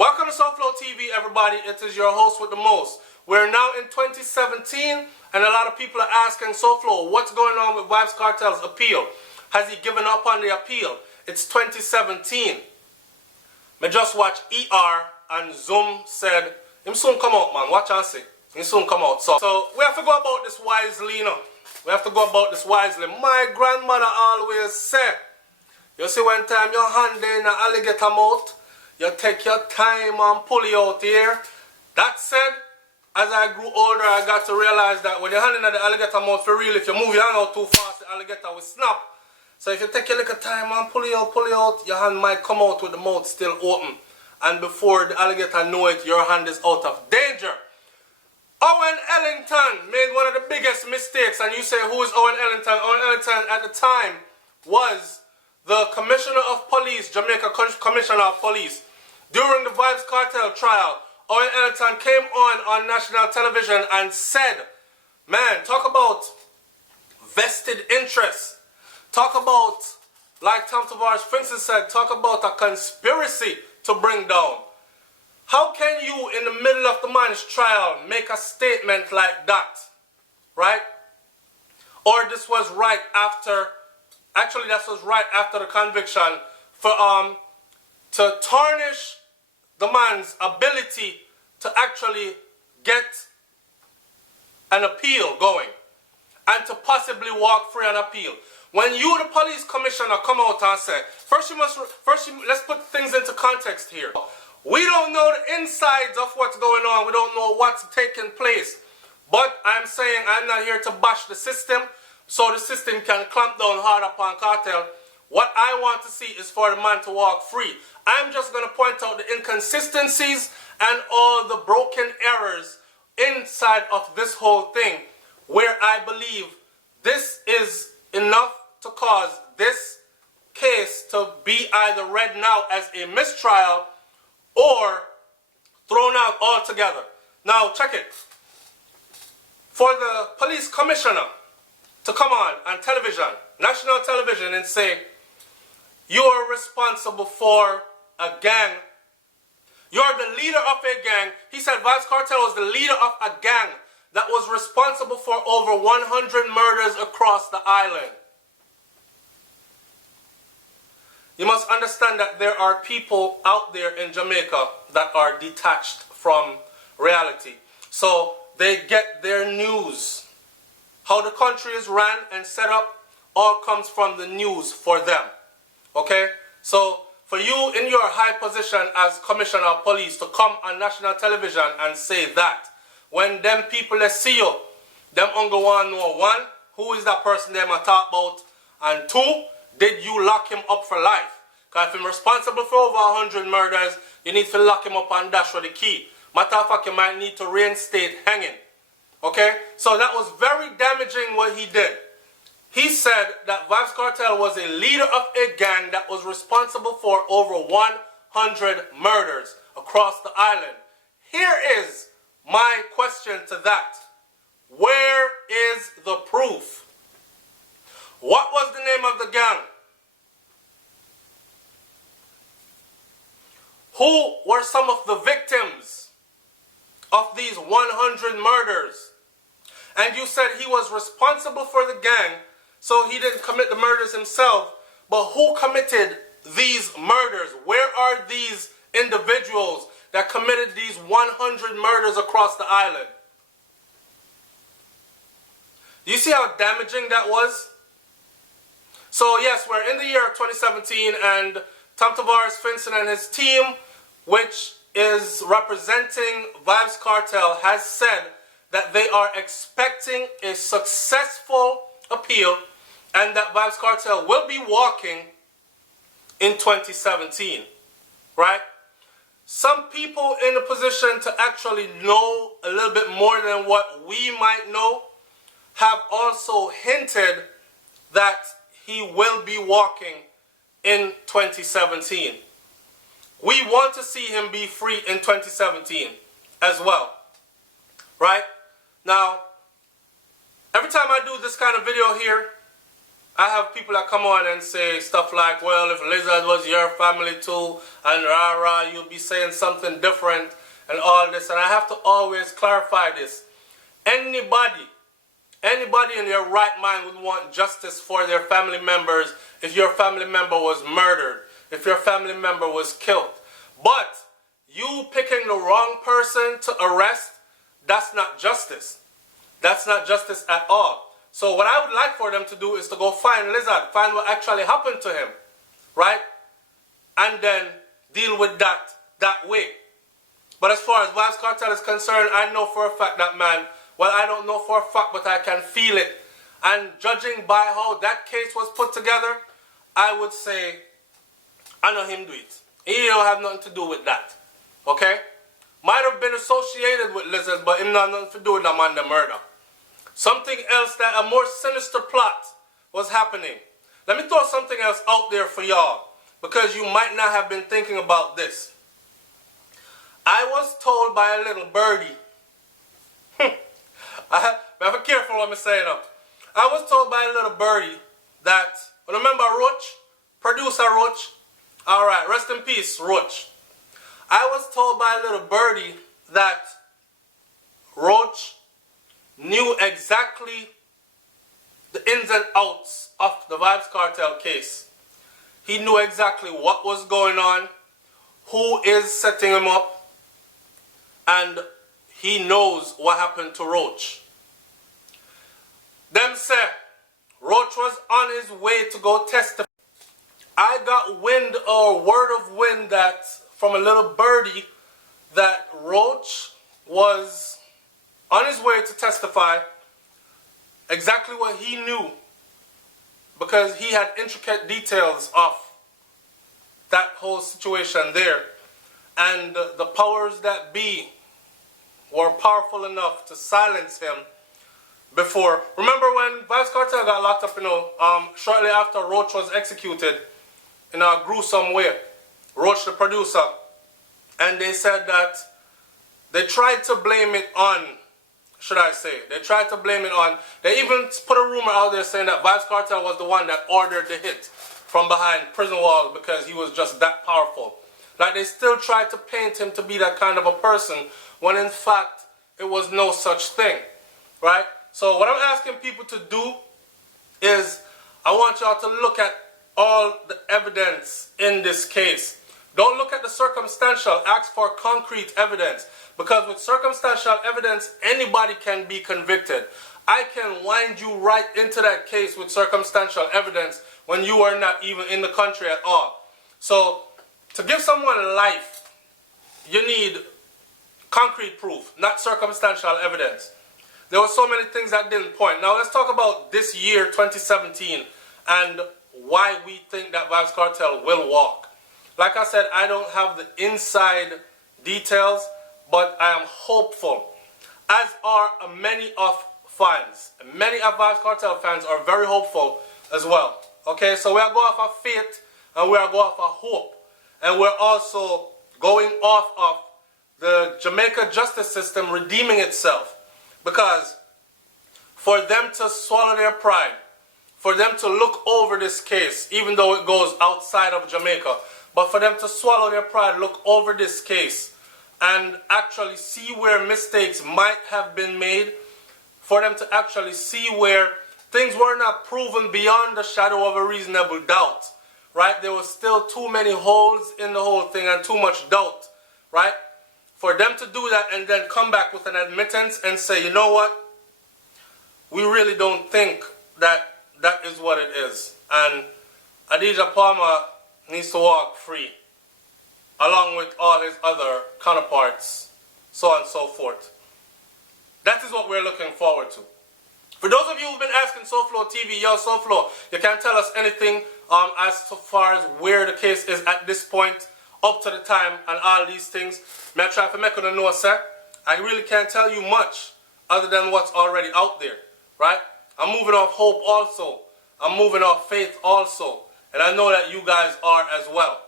Welcome to SouFLoTV, everybody. It is your host with the most. We're now in 2017, and a lot of people are asking SouFlo, what's going on with Vybz Kartel's appeal? Has he given up on the appeal? It's 2017. Me just watch ER, and Zoom said, him soon come out, man. Watch and see. He soon come out. So we have to go about this wisely, you know. We have to go about this wisely. My grandmother always said, you see, when time your hand in an alligator mouth, you take your time and pull it out here. That said, as I grew older, I got to realize that when you're handing at the alligator mouth, for real, if you move your hand out too fast, the alligator will snap. So if you take your little time and pull it out, your hand might come out with the mouth still open. And before the alligator know it, your hand is out of danger. Owen Ellington made one of the biggest mistakes. And you say, who is Owen Ellington? Owen Ellington at the time was the Commissioner of Police, Jamaica Commissioner of Police. During the Vybz Kartel trial, Owen Ellington came on national television and said, man, talk about vested interests. Talk about, like Tom Tavares Francis said, talk about a conspiracy to bring down. How can you, in the middle of the man's trial, make a statement like that? Right? Or this was right after, actually that was right after the conviction for, to tarnish the man's ability to actually get an appeal going and to possibly walk free on appeal. When you, the police commissioner, come out and say, let's put things into context here. We don't know the insides of what's going on. We don't know what's taking place. But I'm saying I'm not here to bash the system so the system can clamp down hard upon cartel. What I want to see is for the man to walk free. I'm just going to point out the inconsistencies and all the broken errors inside of this whole thing, where I believe this is enough to cause this case to be either read now as a mistrial or thrown out altogether. Now check it. For the police commissioner to come on television, national television, and say, you are responsible for a gang. You are the leader of a gang. He said Vybz Kartel was the leader of a gang that was responsible for over 100 murders across the island. You must understand that there are people out there in Jamaica that are detached from reality. So they get their news. How the country is ran and set up all comes from the news for them. Okay? So for you in your high position as Commissioner of Police to come on national television and say that, when them people that see you, them only want to know, one, who is that person they might talk about, and two, did you lock him up for life? Because if he's responsible for over 100 murders, you need to lock him up and dash with the key. Matter of fact, you might need to reinstate hanging. Okay? So that was very damaging what he did. He said that Vybz Kartel was a leader of a gang that was responsible for over 100 murders across the island. Here is my question to that. Where is the proof? What was the name of the gang? Who were some of the victims of these 100 murders? And you said he was responsible for the gang, so he didn't commit the murders himself. But who committed these murders? Where are these individuals that committed these 100 murders across the island? Do you see how damaging that was? So yes, we're in the year of 2017, and Tom Tavares Finson and his team, which is representing Vybz Kartel, has said that they are expecting a successful appeal and that Vybz Kartel will be walking in 2017, right? Some people in a position to actually know a little bit more than what we might know have also hinted that he will be walking in 2017. We want to see him be free in 2017 as well, right? Now, every time I do this kind of video here, I have people that come on and say stuff like, well, if Lizard was your family too, and rah rah, you'll be saying something different and all this. And I have to always clarify this. Anybody in their right mind would want justice for their family members if your family member was murdered, if your family member was killed. But you picking the wrong person to arrest, that's not justice. That's not justice at all. So what I would like for them to do is to go find Lizard, find what actually happened to him, right? And then deal with that way. But as far as Vybz Kartel is concerned, I know for a fact that man, well, I don't know for a fact, but I can feel it. And judging by how that case was put together, I would say, I know him do it. He don't have nothing to do with that, okay? Might have been associated with Lizard, but him not nothing to do with the man, the murder. Something else, that a more sinister plot was happening. Let me throw something else out there for y'all, because you might not have been thinking about this. I was told by a little birdie, I'm careful what I'm saying now. I was told by a little birdie that, remember Roach? Producer Roach? Alright, rest in peace, Roach. I was told by a little birdie that Roach knew exactly the ins and outs of the Vybz Kartel case. He knew exactly what was going on, who is setting him up, and he knows what happened to Roach. Them say Roach was on his way to go testify. I got wind or word of wind that from a little birdie that Roach was on his way to testify, exactly what he knew, because he had intricate details of that whole situation there. And the powers that be were powerful enough to silence him before. Remember when Vybz Kartel got locked up, shortly after Roach was executed in a gruesome way, Roach the producer, and they said that they tried to blame it on, they tried to blame it on, they even put a rumor out there saying that Vybz Kartel was the one that ordered the hit from behind prison walls because he was just that powerful. Like, they still tried to paint him to be that kind of a person, when in fact it was no such thing, right? So what I'm asking people to do is, I want y'all to look at all the evidence in this case. Don't look at the circumstantial, ask for concrete evidence. Because with circumstantial evidence, anybody can be convicted. I can wind you right into that case with circumstantial evidence when you are not even in the country at all. So, to give someone life, you need concrete proof, not circumstantial evidence. There were so many things that didn't point. Now let's talk about this year, 2017, and why we think that Vybz Kartel will walk. Like I said, I don't have the inside details, but I am hopeful, as are many of fans. Many of Vybz Kartel fans are very hopeful as well. Okay, so we are going off of faith, and we are going off of hope. And we're also going off of the Jamaica justice system redeeming itself. Because for them to swallow their pride, for them to look over this case, even though it goes outside of Jamaica, but for them to swallow their pride, look over this case, and actually see where mistakes might have been made, for them to actually see where things were not proven beyond the shadow of a reasonable doubt, right? There was still too many holes in the whole thing and too much doubt, right? For them to do that and then come back with an admittance and say, you know what? We really don't think that that is what it is. And Adidja Palmer needs to walk free, along with all his other counterparts, so on and so forth. That is what we're looking forward to. For those of you who've been asking SouFLoTV, yo, SouFlo, you can't tell us anything as far as where the case is at this point, up to the time, and all these things. May I try to make you know, sir? I really can't tell you much other than what's already out there, right? I'm moving off hope also. I'm moving off faith also. And I know that you guys are as well.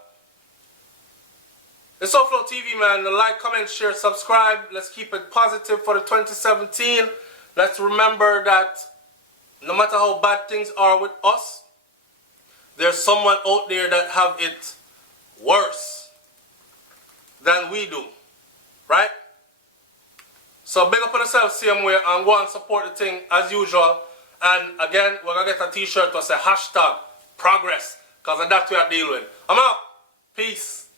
It's SouFLoTV, man. Like, comment, share, subscribe. Let's keep it positive for the 2017. Let's remember that no matter how bad things are with us, there's someone out there that have it worse than we do, right? So big up on yourself same way and go and support the thing as usual. And again, we're going to get a t-shirt that says hashtag progress, because that's what we are dealing with. I'm out. Peace.